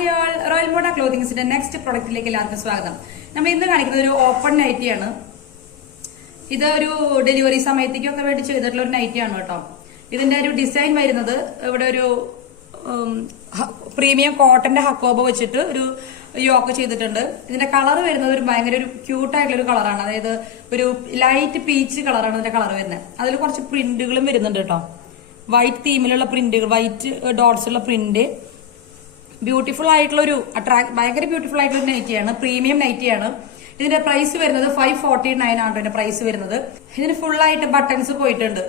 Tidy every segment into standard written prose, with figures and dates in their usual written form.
Hi all, royal മോഡ ക്ലോത്തിങ്സിന്റെ next പ്രൊഡക്റ്റിലേക്ക് എല്ലാവർക്കും സ്വാഗതം. നമ്മൾ ഇന്ന് കാണിക്കുന്നത് ഒരു ഓപ്പൺ നൈറ്റിയാണ്. ഇത് ഒരു ഡെലിവറി സമയത്തേക്കൊക്കെ വേണ്ടി ചെയ്തിട്ടുള്ള ഒരു നൈറ്റിയാണ് കേട്ടോ. ഇതിന്റെ ഒരു ഡിസൈൻ വരുന്നത് ഇവിടെ ഒരു പ്രീമിയം കോട്ടന്റെ ഹക്കോബ വെച്ചിട്ട് ഒരു യോക്ക് ചെയ്തിട്ടുണ്ട്. ഇതിന്റെ കളർ വരുന്നത് ഒരു ഭയങ്കര ഒരു ക്യൂട്ടായിട്ടുള്ള ഒരു കളറാണ്. അതായത് ഒരു ലൈറ്റ് പീച്ച് കളറാണ് ഇതിന്റെ കളർ വരുന്നത്. അതിൽ കുറച്ച് പ്രിന്റുകളും വരുന്നുണ്ട് കേട്ടോ. വൈറ്റ് തീമിലുള്ള പ്രിന്റുകൾ, വൈറ്റ് ഡോട്ട്സ് ഉള്ള പ്രിന്റ്, ബ്യൂട്ടിഫുൾ ആയിട്ടുള്ള ഒരു ഭയങ്കര ബ്യൂട്ടിഫുൾ ആയിട്ടുള്ള നൈറ്റിയാണ്. പ്രീമിയം നൈറ്റിയാണ്. ഇതിന്റെ പ്രൈസ് വരുന്നത് 549 ആണ് ഇതിന്റെ പ്രൈസ് വരുന്നത്. ഇതിന് ഫുൾ ആയിട്ട് ബട്ടൺസ് പോയിട്ടുണ്ട്.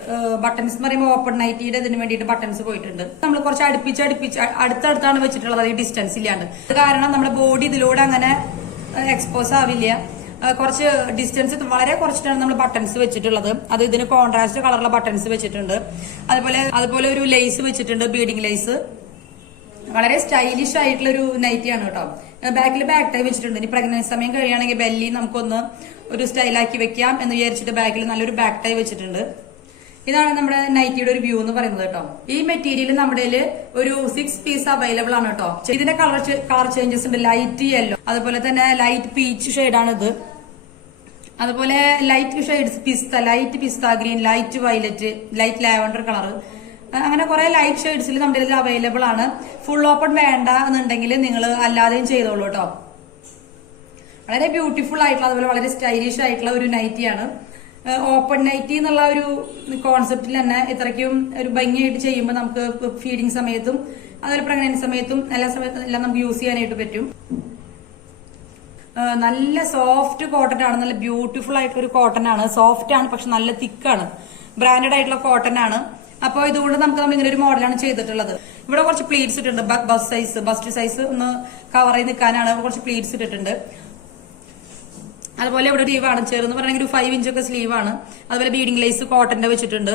ബട്ടൺസ് എന്ന് പറയുമ്പോൾ ഓപ്പൺ നൈറ്റിയുടെ ഇതിന് വേണ്ടിയിട്ട് ബട്ടൺസ് പോയിട്ടുണ്ട്. നമ്മൾ കുറച്ച് അടുപ്പിച്ച് അടുത്തടുത്താണ് വെച്ചിട്ടുള്ളത്, ഈ ഡിസ്റ്റൻസ് ഇല്ലാണ്ട്. അത് കാരണം നമ്മുടെ ബോഡി ഇതിലൂടെ അങ്ങനെ എക്സ്പോസ് ആവില്ല. കുറച്ച് ഡിസ്റ്റൻസ് വളരെ കുറച്ചിട്ടാണ് നമ്മൾ ബട്ടൺസ് വെച്ചിട്ടുള്ളത്. അത് ഇതിന് കോൺട്രാസ്റ്റ് കളറുള്ള ബട്ടൺസ് വെച്ചിട്ടുണ്ട്. അതുപോലെ ഒരു ലേസ് വെച്ചിട്ടുണ്ട്, ബീഡിങ് ലേസ്. വളരെ സ്റ്റൈലിഷ് ആയിട്ടുള്ള ഒരു നൈറ്റിയാണ് കേട്ടോ. ബാക്കിൽ ബാക്ക് ടൈ വെച്ചിട്ടുണ്ട്. ഇനി പ്രഗ്നൻസി സമയം കഴിയുകയാണെങ്കിൽ ബെല്ലി നമുക്കൊന്ന് ഒരു സ്റ്റൈലാക്കി വെക്കാം എന്ന് വിചാരിച്ചിട്ട് ബാക്കിൽ നല്ലൊരു ബാക്ക് ടൈ വെച്ചിട്ടുണ്ട്. ഇതാണ് നമ്മുടെ നൈറ്റിയുടെ ഒരു വ്യൂ എന്ന് പറയുന്നത് കേട്ടോ. ഈ മെറ്റീരിയൽ നമ്മുടെ ഒരു 6 പീസ് അവൈലബിൾ ആണ് കേട്ടോ. ഇതിന്റെ കളർ ചേഞ്ചസ് ഉണ്ട്. ലൈറ്റ് യെല്ലോ, അതുപോലെ തന്നെ ലൈറ്റ് പീച്ച് ഷെയ്ഡാണ് ഇത്. അതുപോലെ ലൈറ്റ് ഷെയ്ഡ്സ് ലൈറ്റ് പിസ്ത green, light violet, light lavender colour, അങ്ങനെ കുറെ ലൈറ്റ് ഷെയ്ഡ്സിൽ നമ്മുടെ ഇതിൽ അവൈലബിൾ ആണ്. ഫുൾ ഓപ്പൺ വേണ്ട എന്നുണ്ടെങ്കിൽ നിങ്ങൾ അല്ലാതെയും ചെയ്തോളൂ കേട്ടോ. വളരെ ബ്യൂട്ടിഫുൾ ആയിട്ടുള്ള, അതുപോലെ വളരെ സ്റ്റൈലിഷ് ആയിട്ടുള്ള ഒരു നൈറ്റിയാണ്. ഓപ്പൺ നൈറ്റി എന്നുള്ള ഒരു കോൺസെപ്റ്റിൽ തന്നെ ഇത്രയ്ക്കും ഒരു ഭംഗിയായിട്ട് ചെയ്യുമ്പോൾ നമുക്ക് ഫീഡിങ് സമയത്തും അതുപോലെ പ്രഗ്നൻസി സമയത്തും എല്ലാ സമയത്തും എല്ലാം നമുക്ക് യൂസ് ചെയ്യാനായിട്ട് പറ്റും. നല്ല സോഫ്റ്റ് കോട്ടൺ ആണ്. നല്ല ബ്യൂട്ടിഫുൾ ആയിട്ടുള്ള ഒരു കോട്ടൺ ആണ്. സോഫ്റ്റ് ആണ്, പക്ഷെ നല്ല തിക്കാണ്. ബ്രാൻഡഡ് ആയിട്ടുള്ള കോട്ടൺ ആണ്. അപ്പോൾ ഇതുകൊണ്ട് നമ്മൾ ഇങ്ങനെ ഒരു മോഡലാണ് ചെയ്തിട്ടുള്ളത്. ഇവിടെ കുറച്ച് പ്ലീറ്റ്സ് ഇട്ടിട്ടുണ്ട്. ബസ്റ്റ് സൈസ് ഒന്ന് കവർ ചെയ്ത് നിൽക്കാനാണ് കുറച്ച് പ്ലീറ്റ്സ് ഇട്ടിട്ടുണ്ട്. അതുപോലെ ഇവിടെ സ്ലീവാണ്, ചെറുന്ന് പറഞ്ഞെങ്കിൽ ഒരു 5 ഇഞ്ചൊക്കെ സ്ലീവാണ്. അതുപോലെ ബീഡിംഗ് ലേസ് കോട്ടന്റെ വെച്ചിട്ടുണ്ട്.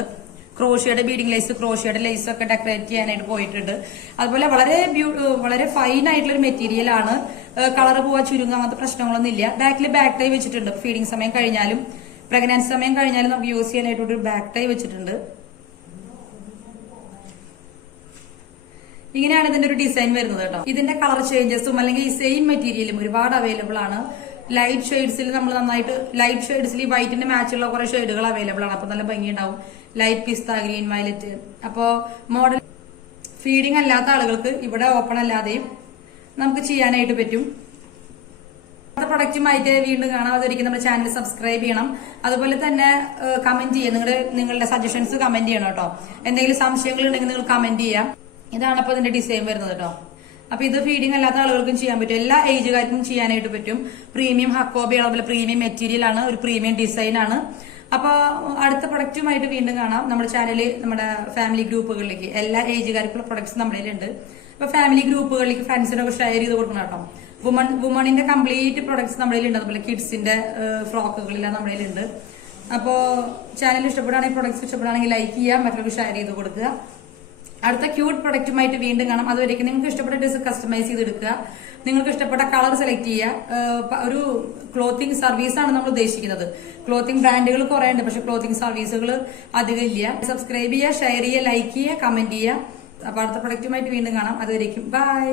ക്രോഷ്യയുടെ ബീഡിംഗ് ലേസ്, ക്രോഷ്യയുടെ ലേസ് ഒക്കെ ഡെക്കറേറ്റ് ചെയ്യാനായിട്ട് പോയിട്ടുണ്ട്. അതുപോലെ വളരെ ഫൈൻ ആയിട്ടുള്ള ഒരു മെറ്റീരിയൽ ആണ്. കളർ പോവാ, ചുരുങ്ങ, അങ്ങനത്തെ പ്രശ്നങ്ങളൊന്നും ഇല്ല. ബാക്കിൽ ബാക്ക് ടൈ വെച്ചിട്ടുണ്ട്. ഫീഡിംഗ് സമയം കഴിഞ്ഞാലും പ്രഗ്നൻസി സമയം കഴിഞ്ഞാലും നമുക്ക് യൂസ് ചെയ്യാനായിട്ട് ഒരു ബാക്ക് ടൈ വെച്ചിട്ടുണ്ട്. ഇങ്ങനെയാണ് ഇതിന്റെ ഒരു ഡിസൈൻ വരുന്നത് കേട്ടോ. ഇതിന്റെ കളർ ചേഞ്ചസും അല്ലെങ്കിൽ ഈ സെയിം മെറ്റീരിയലും ഒരുപാട് അവൈലബിൾ ആണ്. ലൈറ്റ് ഷെയ്ഡ്സിൽ നമ്മൾ നന്നായിട്ട് ലൈറ്റ് ഷെയ്ഡ്സിൽ ഈ വൈറ്റിന്റെ മാച്ചുള്ള കുറെ ഷെയ്ഡുകൾ അവൈലബിൾ ആണ്. അപ്പൊ നല്ല ഭംഗിയുണ്ടാവും. ലൈറ്റ് പിസ്ത ഗ്രീൻ, വയലറ്റ്. അപ്പോ മോഡൽ ഫീഡിംഗ് അല്ലാത്ത ആളുകൾക്ക് ഇവിടെ ഓപ്പൺ അല്ലാതെയും നമുക്ക് ചെയ്യാനായിട്ട് പറ്റും. അടുത്ത പ്രൊഡക്റ്റുമായിട്ട് വീണ്ടും കാണാം. അതൊരിക്കലും നമ്മുടെ ചാനൽ സബ്സ്ക്രൈബ് ചെയ്യണം. അതുപോലെ തന്നെ കമന്റ് ചെയ്യാം. നിങ്ങളുടെ സജഷൻസ് കമന്റ് ചെയ്യണം കേട്ടോ. എന്തെങ്കിലും സംശയങ്ങൾ ഉണ്ടെങ്കിൽ നിങ്ങൾ കമന്റ് ചെയ്യാം. ഇതാണ് അപ്പൊ ഇതിന്റെ ഡിസൈൻ വരുന്നത് കേട്ടോ. അപ്പൊ ഇത് ഫീഡിംഗ് അല്ലാത്ത ആളുകൾക്കും ചെയ്യാൻ പറ്റും. എല്ലാ ഏജുകാർക്കും ചെയ്യാനായിട്ട് പറ്റും. പ്രീമിയം ഹക്കോബയാണ്, അതുപോലെ പ്രീമിയം മെറ്റീരിയൽ ആണ്, ഒരു പ്രീമിയം ഡിസൈൻ ആണ്. അപ്പൊ അടുത്ത പ്രൊഡക്റ്റുമായിട്ട് വീണ്ടും കാണാം. നമ്മുടെ ചാനല് നമ്മുടെ ഫാമിലി ഗ്രൂപ്പുകളിലേക്ക് എല്ലാ ഏജുകാർക്കുള്ള പ്രൊഡക്ട്സ് നമ്മുടെ കയ്യിലുണ്ട്. അപ്പൊ ഫാമിലി ഗ്രൂപ്പുകളിലേക്ക് ഫ്രണ്ട്സിനൊക്കെ ഷെയർ ചെയ്ത് കൊടുക്കണം കേട്ടോ. വുമണിന്റെ കംപ്ലീറ്റ് പ്രൊഡക്ട്സ് നമ്മുടെ കയ്യിലുണ്ട്. അതുപോലെ കിഡ്സിന്റെ ഫ്രോക്കുകളെല്ലാം നമ്മുടെ കയ്യിലുണ്ട്. അപ്പോ ചാനൽ ഇഷ്ടപ്പെടുകയാണെങ്കിൽ, പ്രൊഡക്ട്സ് ഇഷ്ടപ്പെടുകയാണെങ്കിൽ ലൈക്ക് ചെയ്യുക, മറ്റുള്ളവർക്ക് ഷെയർ ചെയ്ത് കൊടുക്കുക. അടുത്ത ക്യൂട്ട് പ്രൊഡക്റ്റുമായിട്ട് വീണ്ടും കാണാം. അതുവരേക്കും നിങ്ങൾക്ക് ഇഷ്ടപ്പെട്ട ഡ്രസ് കസ്റ്റമൈസ് ചെയ്തെടുക്കുക. നിങ്ങൾക്ക് ഇഷ്ടപ്പെട്ട കളർ സെലക്ട് ചെയ്യുക. ഒരു ക്ലോത്തിങ് സർവീസാണ് നമ്മൾ ഉദ്ദേശിക്കുന്നത്. ക്ലോത്തിങ് ബ്രാൻഡുകൾ കുറെ ഉണ്ട്, പക്ഷെ ക്ലോത്തിങ് സർവീസുകൾ അധികം ഇല്ല. സബ്സ്ക്രൈബ് ചെയ്യുക, ഷെയർ ചെയ്യുക, ലൈക്ക് ചെയ്യുക, കമന്റ് ചെയ്യുക. അപ്പൊ അടുത്ത പ്രൊഡക്റ്റുമായിട്ട് വീണ്ടും കാണാം. അതുവരേക്കും ബൈ.